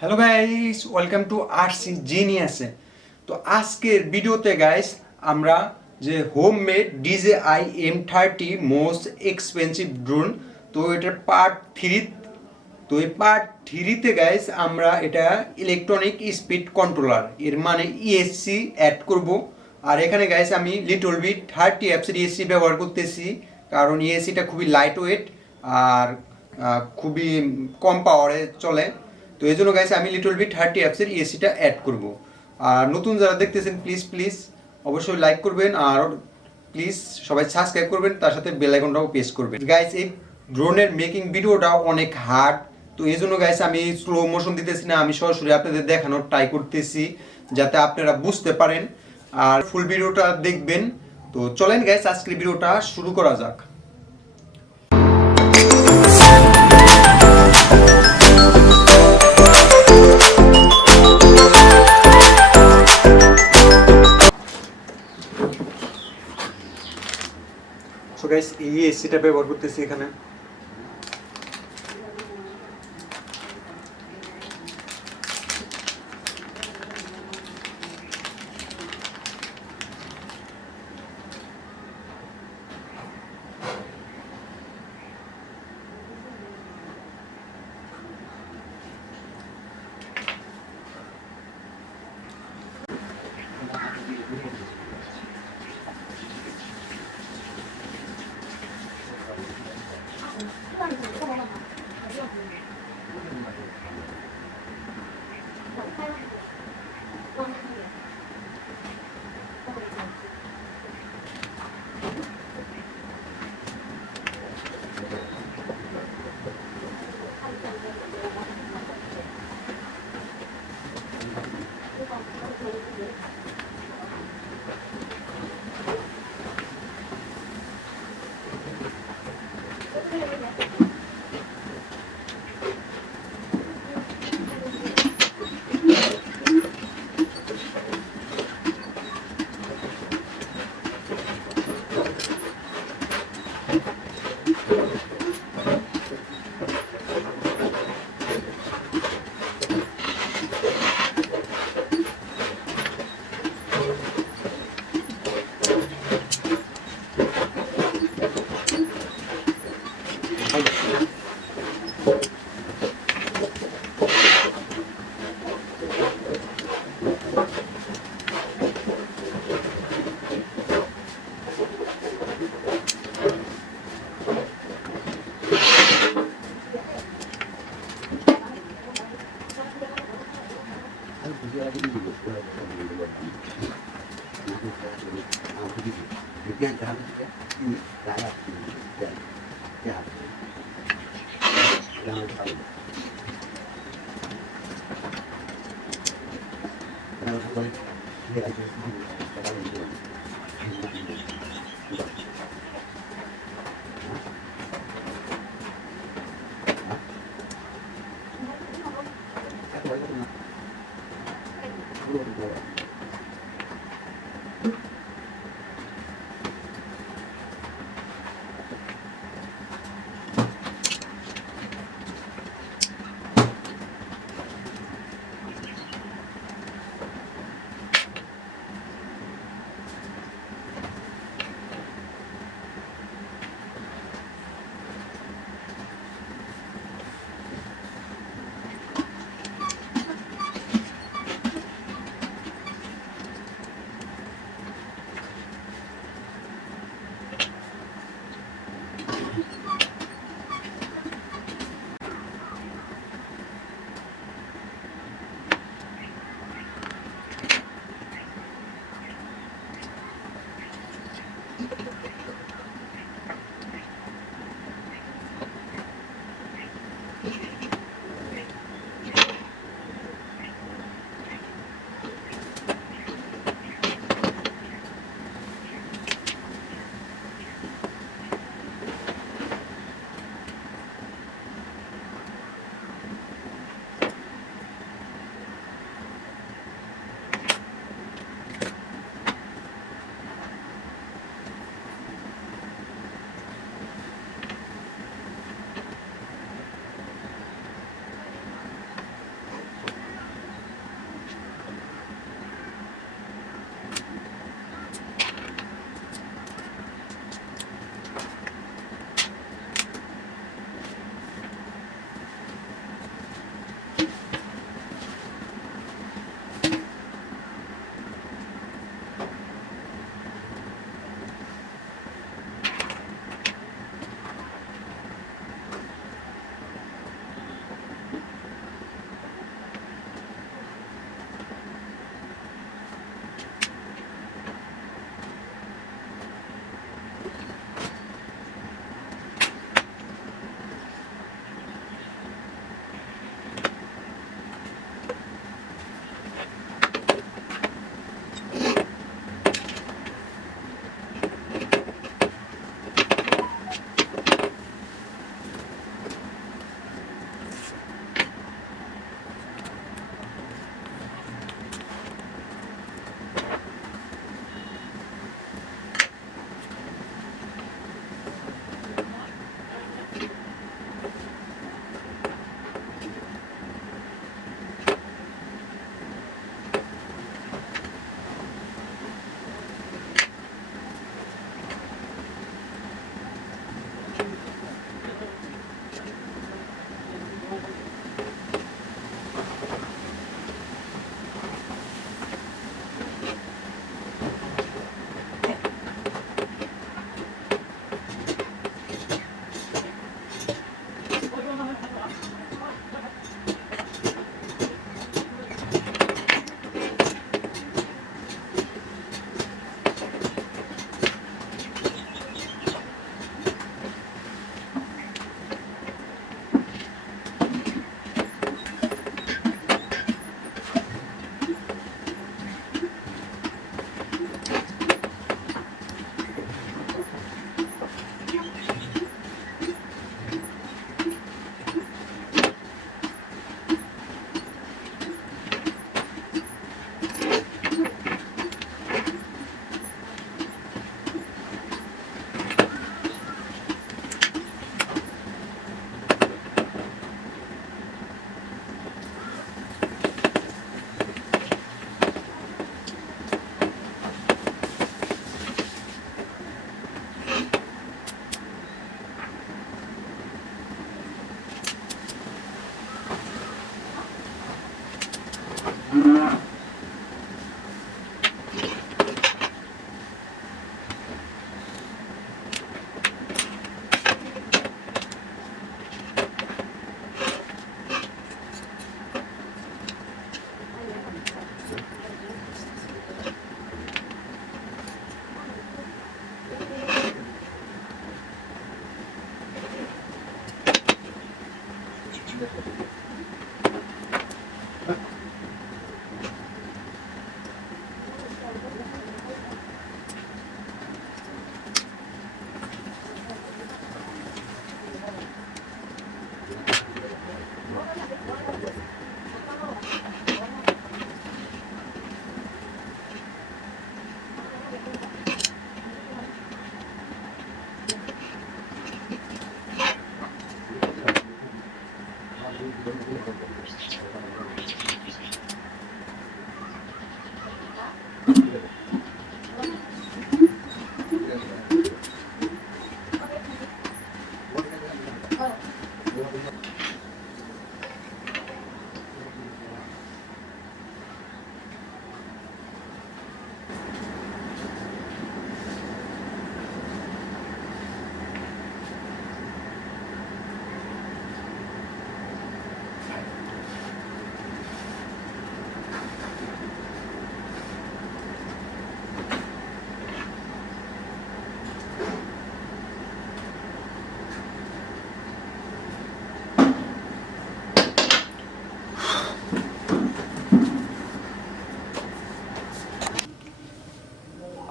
Hello guys, welcome to RcGenius। তো আজকের ভিডিওতে গাইস আমরা যে homemade DJI M30 most expensive drone, তো এটার পার্ট 3। তো এই পার্ট 3তে গাইস আমরা এটা ইলেকট্রনিক স্পিড কন্ট্রোলার এর মানে ইএসসি অ্যাড করব। আর এখানে গাইস আমি লিটল বিট 30 অ্যাপসের ইএসসি ব্যবহার করতেছি, কারণ ইএসসিটা খুবই লাইট ওয়েট আর খুবই কম পাওয়ারে চলে। তো এই জন্য গাইস আমি লিটল বিট 30 অ্যাপসের ইএসসিটা অ্যাড করব। আর নতুন যারা দেখতেছেন প্লিজ অবশ্যই লাইক করবেন, আর প্লিজ সবাই সাবস্ক্রাইব করবেন, তার সাথে বেল আইকনটাও প্রেস করবেন। গাইস এই ড্রোনের মেকিং ভিডিওটা অনেক হার্ড, তো এই জন্য গাইস আমি স্লো মোশন দিতেছি না, আমি সরাসরি আপনাদের দেখানোর ট্রাই করতেছি যাতে আপনারা বুঝতে পারেন আর ফুল ভিডিওটা দেখবেন। তো চলেন গাইস আজকের ভিডিওটা শুরু করা যাক। সো গাইস এই এসিটা ব্যবহার করতেছি এখানে।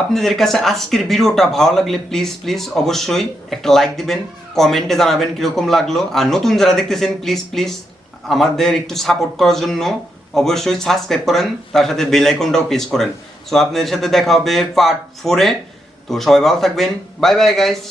আপনাদের কাছে আজকের ভিডিওটা ভালো লাগলে প্লিজ অবশ্যই একটা লাইক দিবেন, কমেন্টে জানাবেন কীরকম লাগলো। আর নতুন যারা দেখতেছেন প্লিজ আমাদের একটু সাপোর্ট করার জন্য অবশ্যই সাবস্ক্রাইব করেন, তার সাথে বেল আইকনটাও প্রেস করেন। সো আপনাদের সাথে দেখা হবে পার্ট 4-এ। তো সবাই ভালো থাকবেন, বাই বাই গাইস।